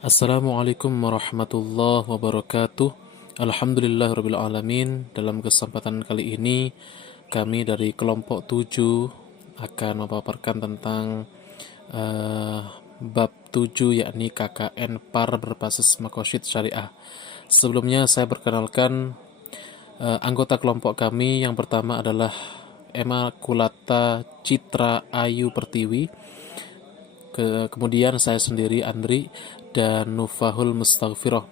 Assalamualaikum warahmatullahi wabarakatuh. Alhamdulillahirabbil alamin. Dalam kesempatan kali ini kami dari kelompok 7 akan memaparkan tentang bab 7, yakni KKN PAR berbasis Makosyid Syariah. Sebelumnya saya perkenalkan anggota kelompok kami. Yang pertama adalah Emakulata Citra Ayu Pertiwi. Kemudian saya sendiri Andri dan Nufahul Mustaghfirah.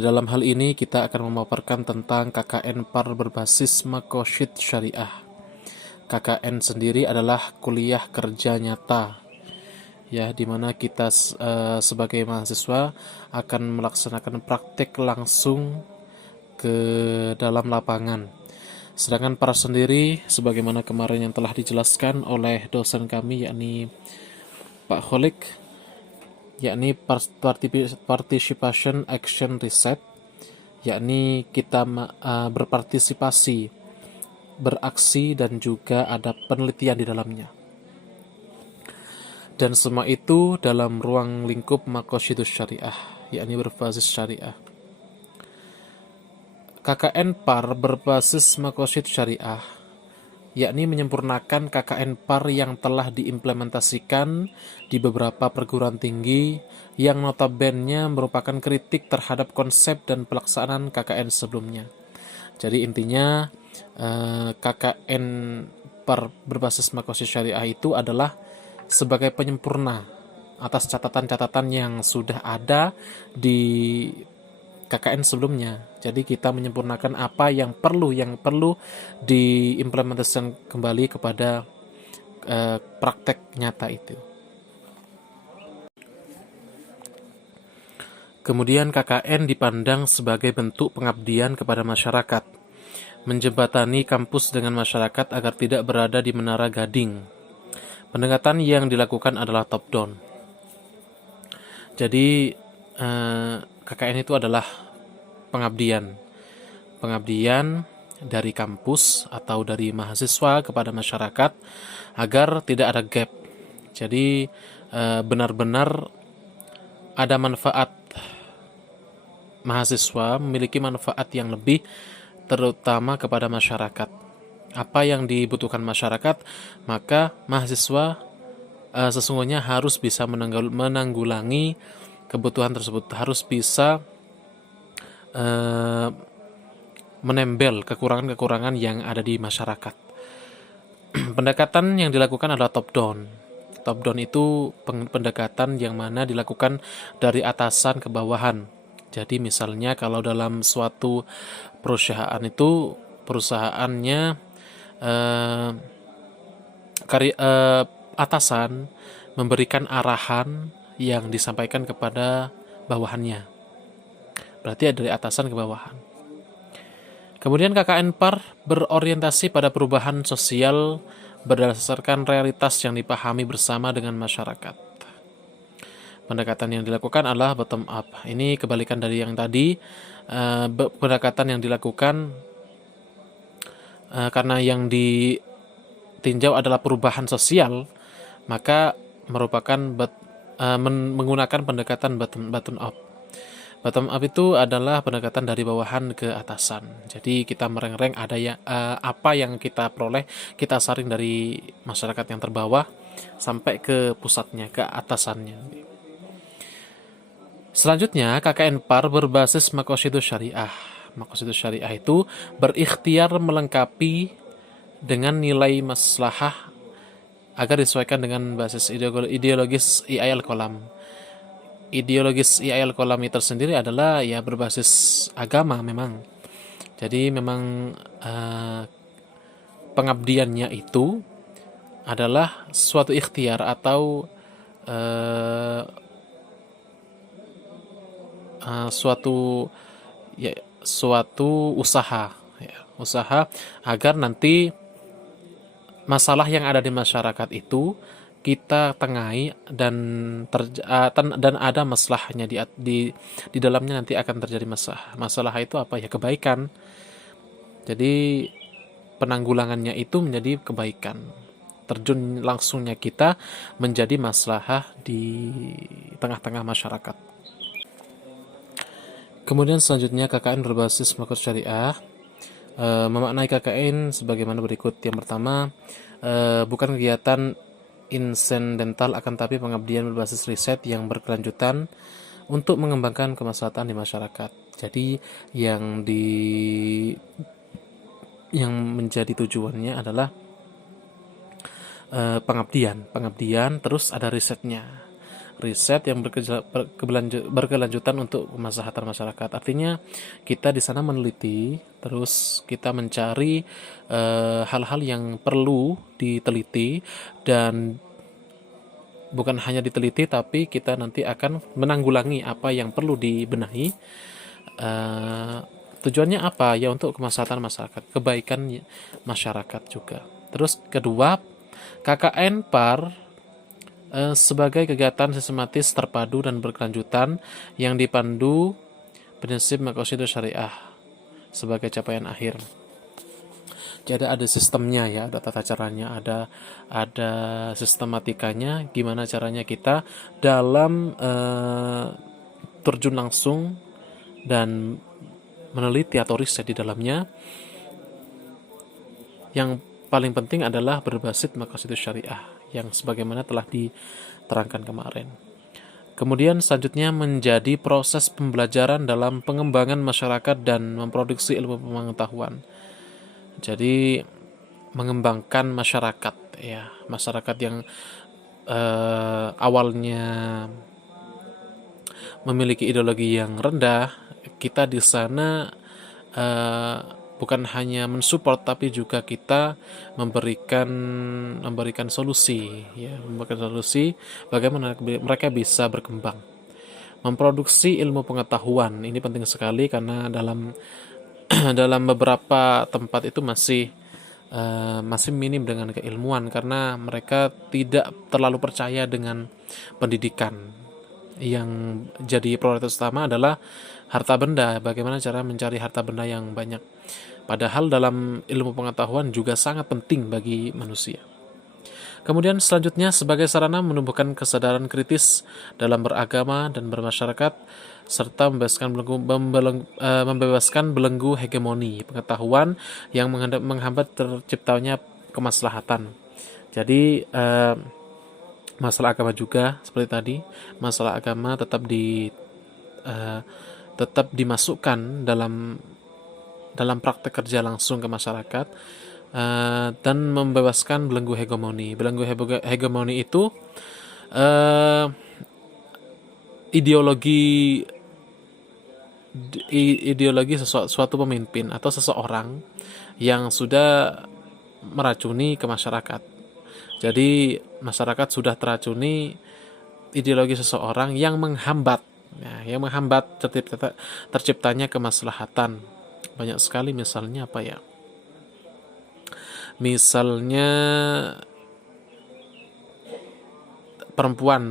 Dalam hal ini kita akan memaparkan tentang KKN PAR berbasis Makosyid Syariah. KKN sendiri adalah kuliah kerja nyata, ya, dimana kita sebagai mahasiswa akan melaksanakan praktek langsung ke dalam lapangan. Sedangkan PAR sendiri, sebagaimana kemarin yang telah dijelaskan oleh dosen kami, yakni Pak Kholik, yakni Participation Action Research, yakni kita berpartisipasi, beraksi, dan juga ada penelitian di dalamnya. Dan semua itu dalam ruang lingkup Makosyidus Syariah, yakni berbasis syariah. KKN PAR berbasis Makosyid Syariah, yakni menyempurnakan KKN PAR yang telah diimplementasikan di beberapa perguruan tinggi yang notabene merupakan kritik terhadap konsep dan pelaksanaan KKN sebelumnya. Jadi intinya KKN PAR berbasis Makosyid Syariah itu adalah sebagai penyempurna atas catatan-catatan yang sudah ada di KKN sebelumnya. Jadi kita menyempurnakan apa yang perlu diimplementasikan kembali kepada praktek nyata itu. Kemudian KKN dipandang sebagai bentuk pengabdian kepada masyarakat, menjembatani kampus dengan masyarakat agar tidak berada di menara gading. Pendekatan yang dilakukan adalah top down. Jadi KKN itu adalah pengabdian dari kampus atau dari mahasiswa kepada masyarakat agar tidak ada gap. Jadi benar-benar ada manfaat, mahasiswa memiliki manfaat yang lebih, terutama kepada masyarakat. Apa yang dibutuhkan masyarakat, maka mahasiswa sesungguhnya harus bisa menanggulangi kebutuhan tersebut, harus bisa menembel kekurangan-kekurangan yang ada di masyarakat. Pendekatan yang dilakukan adalah top down. Top down itu pendekatan yang mana dilakukan dari atasan ke bawahan. Jadi misalnya kalau dalam suatu perusahaan itu, perusahaannya atasan memberikan arahan yang disampaikan kepada bawahannya. Berarti dari atasan ke bawahan. Kemudian KKN PAR berorientasi pada perubahan sosial berdasarkan realitas yang dipahami bersama dengan masyarakat. Pendekatan yang dilakukan adalah bottom up. Ini kebalikan dari yang tadi. Pendekatan yang dilakukan karena yang ditinjau adalah perubahan sosial, maka merupakan menggunakan pendekatan bottom up. Bottom up itu adalah pendekatan dari bawahan ke atasan. Jadi kita merengreng ada apa yang kita peroleh, kita saring dari masyarakat yang terbawah sampai ke pusatnya, ke atasannya. Selanjutnya, KKN PAR berbasis Makosyidus Syariah. Makosyidus Syariah itu berikhtiar melengkapi dengan nilai maslahah agar disesuaikan dengan basis ideologis IAL Kolam. Ideologis IAL Kolam itu tersendiri adalah ya berbasis agama memang. Jadi memang pengabdiannya itu adalah suatu ikhtiar atau suatu usaha agar nanti masalah yang ada di masyarakat itu kita tengahi dan ada masalahnya di dalamnya, nanti akan terjadi masalah itu apa ya, kebaikan. Jadi penanggulangannya itu menjadi kebaikan, terjun langsungnya kita menjadi maslahah di tengah-tengah masyarakat. Kemudian selanjutnya KKN berbasis makosid syariah memaknai KKN sebagaimana berikut. Yang pertama, bukan kegiatan insidental akan tapi pengabdian berbasis riset yang berkelanjutan untuk mengembangkan kemaslahatan di masyarakat. Jadi yang menjadi tujuannya adalah pengabdian, terus ada riset yang berkelanjutan untuk kemaslahatan masyarakat. Artinya kita di sana meneliti, terus kita mencari hal-hal yang perlu diteliti, dan bukan hanya diteliti tapi kita nanti akan menanggulangi apa yang perlu dibenahi. Tujuannya apa? Ya untuk kemaslahatan masyarakat, kebaikan masyarakat juga. Terus kedua, KKN PAR sebagai kegiatan sistematis terpadu dan berkelanjutan yang dipandu prinsip makosid syariah sebagai capaian akhir. Jadi ada sistemnya ya, ada tata caranya, ada sistematikanya, gimana caranya kita dalam terjun langsung dan meneliti atau riset di dalamnya. Yang paling penting adalah berbasis makosid syariah yang sebagaimana telah diterangkan kemarin. Kemudian selanjutnya menjadi proses pembelajaran dalam pengembangan masyarakat dan memproduksi ilmu pengetahuan. Jadi mengembangkan masyarakat ya, masyarakat yang awalnya memiliki ideologi yang rendah, kita di sana bukan hanya mensupport tapi juga kita memberikan solusi ya, bagaimana mereka bisa berkembang, memproduksi ilmu pengetahuan. Ini penting sekali karena dalam dalam beberapa tempat itu masih minim dengan keilmuan karena mereka tidak terlalu percaya dengan pendidikan. Yang jadi prioritas utama adalah harta benda, bagaimana cara mencari harta benda yang banyak. Padahal dalam ilmu pengetahuan juga sangat penting bagi manusia. Kemudian selanjutnya sebagai sarana menumbuhkan kesadaran kritis dalam beragama dan bermasyarakat, serta membebaskan belenggu hegemoni pengetahuan yang menghambat terciptanya kemaslahatan. Jadi masalah agama juga seperti tadi, masalah agama tetap dimasukkan dalam praktek kerja langsung ke masyarakat, dan membebaskan belenggu hegemoni. Belenggu hegemoni itu ideologi suatu pemimpin atau seseorang yang sudah meracuni ke masyarakat. Jadi masyarakat sudah teracuni ideologi seseorang yang menghambat terciptanya kemaslahatan. Banyak sekali misalnya apa ya? Misalnya perempuan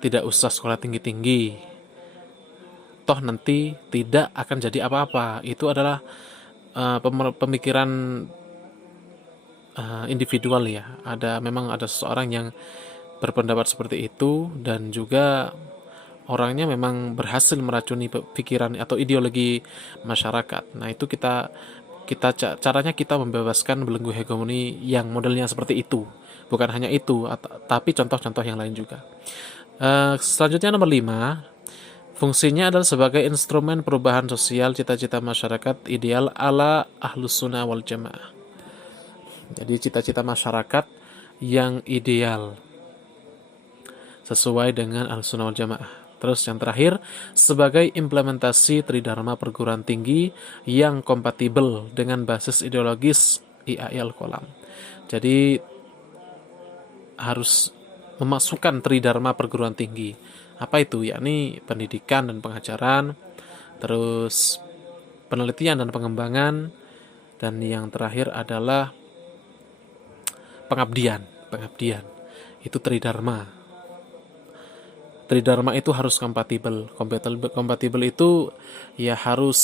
tidak usah sekolah tinggi-tinggi, toh nanti tidak akan jadi apa-apa. Itu adalah pemikiran individual ya. Memang ada seseorang yang berpendapat seperti itu, dan juga orangnya memang berhasil meracuni pikiran atau ideologi masyarakat. Nah itu caranya kita membebaskan belenggu hegemoni yang modelnya seperti itu. Bukan hanya itu, tapi contoh-contoh yang lain juga. Selanjutnya nomor 5, fungsinya adalah sebagai instrumen perubahan sosial cita-cita masyarakat ideal ala Ahlus Sunnah wal Jamaah. Jadi cita-cita masyarakat yang ideal sesuai dengan Ahlus Sunnah wal Jamaah. Terus yang terakhir, sebagai implementasi Tridharma perguruan tinggi yang kompatibel dengan basis ideologis IAI Al-Qalam. Jadi harus memasukkan Tridharma perguruan tinggi. Apa itu? Yakni pendidikan dan pengajaran, terus penelitian dan pengembangan, dan yang terakhir adalah pengabdian. Itu Tridharma. Tridharma itu harus kompatibel. Kompatibel itu ya harus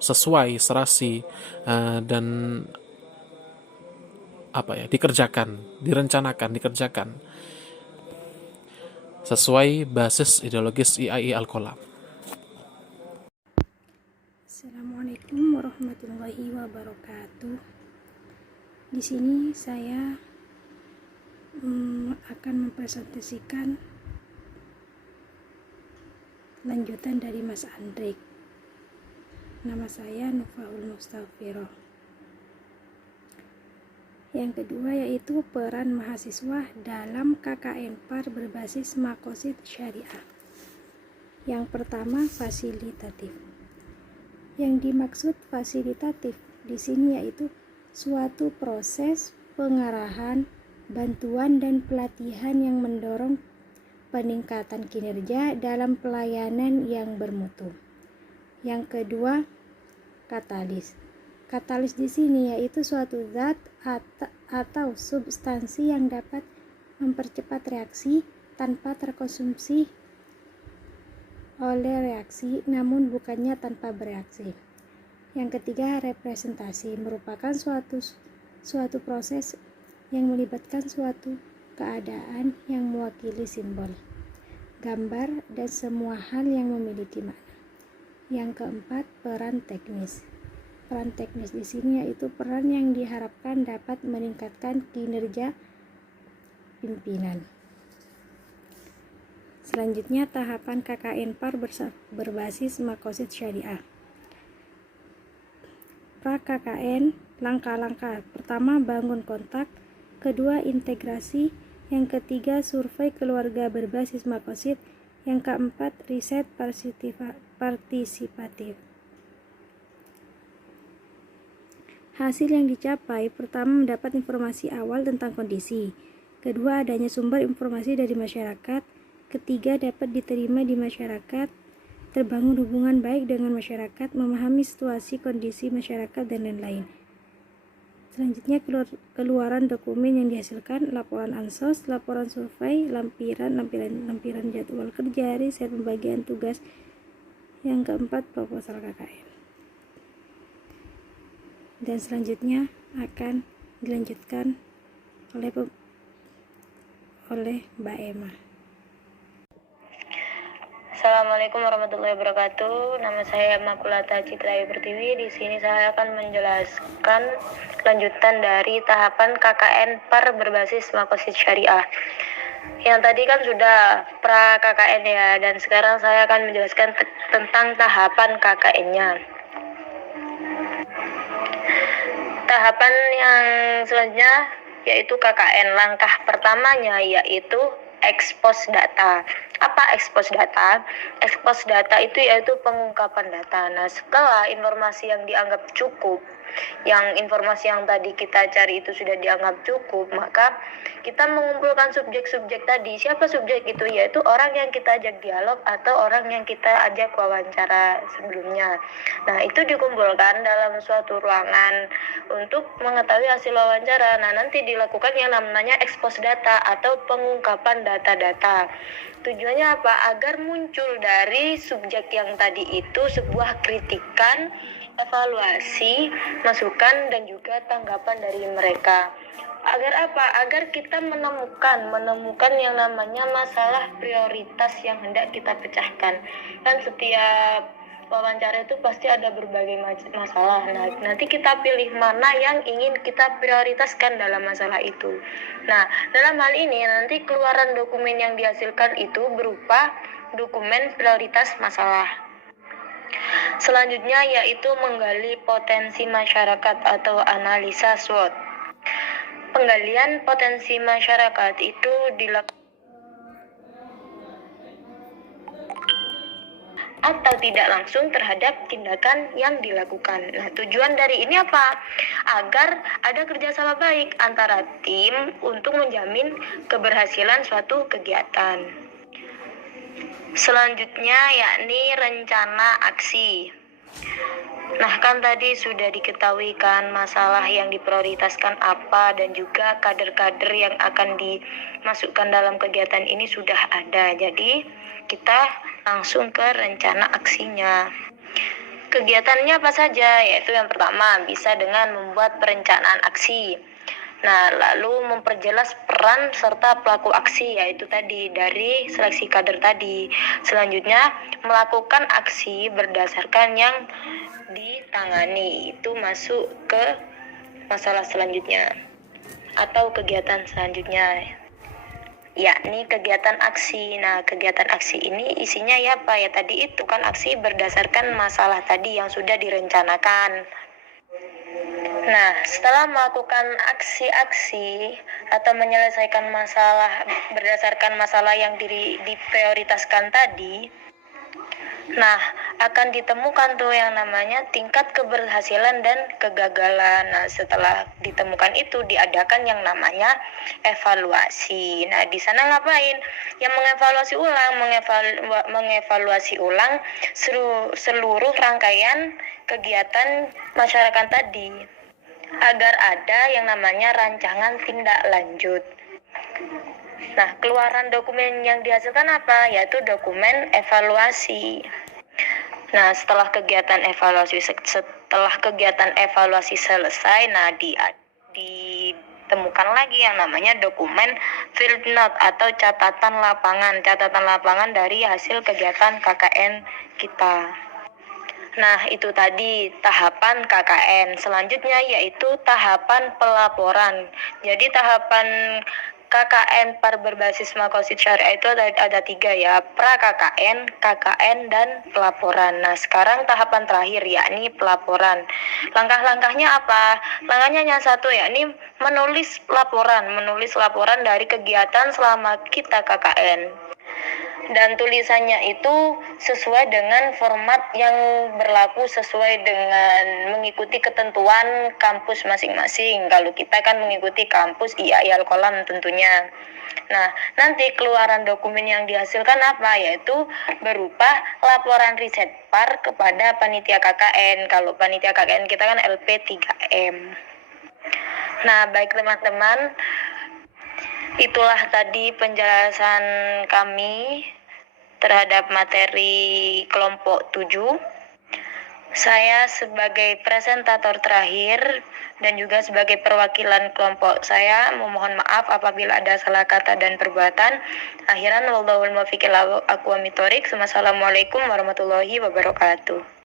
sesuai, serasi, dan dikerjakan, direncanakan, dikerjakan. sesuai basis ideologis IAI Al-Qalam. Assalamualaikum warahmatullahi wabarakatuh. Di sini saya akan mempresentasikan lanjutan dari Mas Andrik. Nama saya Nufaul Mustafiroh. Yang kedua yaitu peran mahasiswa dalam KKN PAR berbasis Maqasid Syariah. Yang pertama, fasilitatif. Yang dimaksud fasilitatif di sini yaitu suatu proses pengarahan, bantuan dan pelatihan yang mendorong peningkatan kinerja dalam pelayanan yang bermutu. Yang kedua, katalis. Katalis di sini yaitu suatu zat atau substansi yang dapat mempercepat reaksi tanpa terkonsumsi oleh reaksi, namun bukannya tanpa bereaksi. Yang ketiga, representasi merupakan suatu proses yang melibatkan suatu keadaan yang mewakili simbol, gambar, dan semua hal yang memiliki makna. Yang keempat, peran teknis. Peran teknis di sini yaitu peran yang diharapkan dapat meningkatkan kinerja pimpinan. Selanjutnya, tahapan KKN PAR berbasis Maqasid Syariah. Pra-KKN, langkah-langkah. Pertama, bangun kontak. Kedua, integrasi. Yang ketiga, survei keluarga berbasis Maqasid. Yang keempat, riset partisipatif. Hasil yang dicapai, pertama, mendapat informasi awal tentang kondisi. Kedua, adanya sumber informasi dari masyarakat. Ketiga, dapat diterima di masyarakat. Terbangun hubungan baik dengan masyarakat, memahami situasi kondisi masyarakat, dan lain-lain. Selanjutnya, keluaran dokumen yang dihasilkan, laporan ansos, laporan survei, lampiran jadwal kerja, riset, pembagian tugas. Yang keempat, proposal KKN. Dan selanjutnya akan dilanjutkan oleh Mbak Emma. Assalamualaikum warahmatullahi wabarakatuh. Nama saya Makulata Citra Ayu Pertiwi. Di sini saya akan menjelaskan lanjutan dari tahapan KKN PAR berbasis Maqasid Syariah. Yang tadi kan sudah pra KKN ya, dan sekarang saya akan menjelaskan tentang tahapan KKN-nya. Tahapan yang selanjutnya yaitu KKN. Langkah pertamanya yaitu expose data. Apa expose data? Expose data itu yaitu pengungkapan data. Nah, setelah informasi yang dianggap cukup, yang informasi yang tadi kita cari itu sudah dianggap cukup, maka kita mengumpulkan subjek-subjek tadi. Siapa subjek itu? Yaitu orang yang kita ajak dialog atau orang yang kita ajak wawancara sebelumnya. Nah, itu dikumpulkan dalam suatu ruangan untuk mengetahui hasil wawancara. Nah, nanti dilakukan yang namanya expose data atau pengungkapan data-data. Tujuannya apa? Agar muncul dari subjek yang tadi itu sebuah kritikan, evaluasi, masukan, dan juga tanggapan dari mereka. Agar apa? Agar kita menemukan yang namanya masalah prioritas yang hendak kita pecahkan. Kan setiap wawancara itu pasti ada berbagai masalah. Nah, nanti kita pilih mana yang ingin kita prioritaskan dalam masalah itu. Nah, dalam hal ini nanti keluaran dokumen yang dihasilkan itu berupa dokumen prioritas masalah. Selanjutnya yaitu menggali potensi masyarakat atau analisa SWOT. Penggalian potensi masyarakat itu dilakukan atau tidak langsung terhadap tindakan yang dilakukan. Nah, tujuan dari ini apa? Agar ada kerjasama baik antara tim untuk menjamin keberhasilan suatu kegiatan. Selanjutnya yakni rencana aksi. Nah, kan tadi sudah diketahui kan masalah yang diprioritaskan apa, dan juga kader-kader yang akan dimasukkan dalam kegiatan ini sudah ada. Jadi kita langsung ke rencana aksinya. Kegiatannya apa saja? Yaitu yang pertama bisa dengan membuat perencanaan aksi. Nah, lalu memperjelas peran serta pelaku aksi, yaitu tadi dari seleksi kader tadi. Selanjutnya, melakukan aksi berdasarkan yang ditangani, itu masuk ke masalah selanjutnya atau kegiatan selanjutnya, yakni kegiatan aksi. Nah, kegiatan aksi ini isinya ya apa ya, tadi itu kan aksi berdasarkan masalah tadi yang sudah direncanakan. Nah, setelah melakukan aksi-aksi atau menyelesaikan masalah berdasarkan masalah yang diprioritaskan tadi, nah, akan ditemukan tuh yang namanya tingkat keberhasilan dan kegagalan. Nah, setelah ditemukan itu diadakan yang namanya evaluasi. Nah, di sana ngapain? Yang mengevaluasi ulang seluruh rangkaian kegiatan masyarakat tadi, agar ada yang namanya rancangan tindak lanjut. Nah, keluaran dokumen yang dihasilkan apa? Yaitu dokumen evaluasi. Nah, setelah kegiatan evaluasi selesai, nah ditemukan lagi yang namanya dokumen field note atau catatan lapangan dari hasil kegiatan KKN kita. Nah, itu tadi tahapan KKN. Selanjutnya yaitu tahapan pelaporan. Jadi tahapan KKN par berbasis makosid syariah itu ada 3 ya, pra-KKN, KKN, dan pelaporan. Nah, sekarang tahapan terakhir yakni pelaporan. Langkah-langkahnya apa? Langkahnya yang satu yakni menulis laporan dari kegiatan selama kita KKN. Dan tulisannya itu sesuai dengan format yang berlaku sesuai dengan mengikuti ketentuan kampus masing-masing. Kalau kita kan mengikuti kampus IAI Al-Kolam tentunya. Nah, nanti keluaran dokumen yang dihasilkan apa? Yaitu berupa laporan riset par kepada panitia KKN. Kalau panitia KKN kita kan LP 3M. Nah, baik teman-teman, itulah tadi penjelasan kami terhadap materi kelompok 7. Saya sebagai presentator terakhir dan juga sebagai perwakilan kelompok saya memohon maaf apabila ada salah kata dan perbuatan. Akhiran wallahul muwaffiq ila aqwamit thoriq. Wassalamualaikum warahmatullahi wabarakatuh.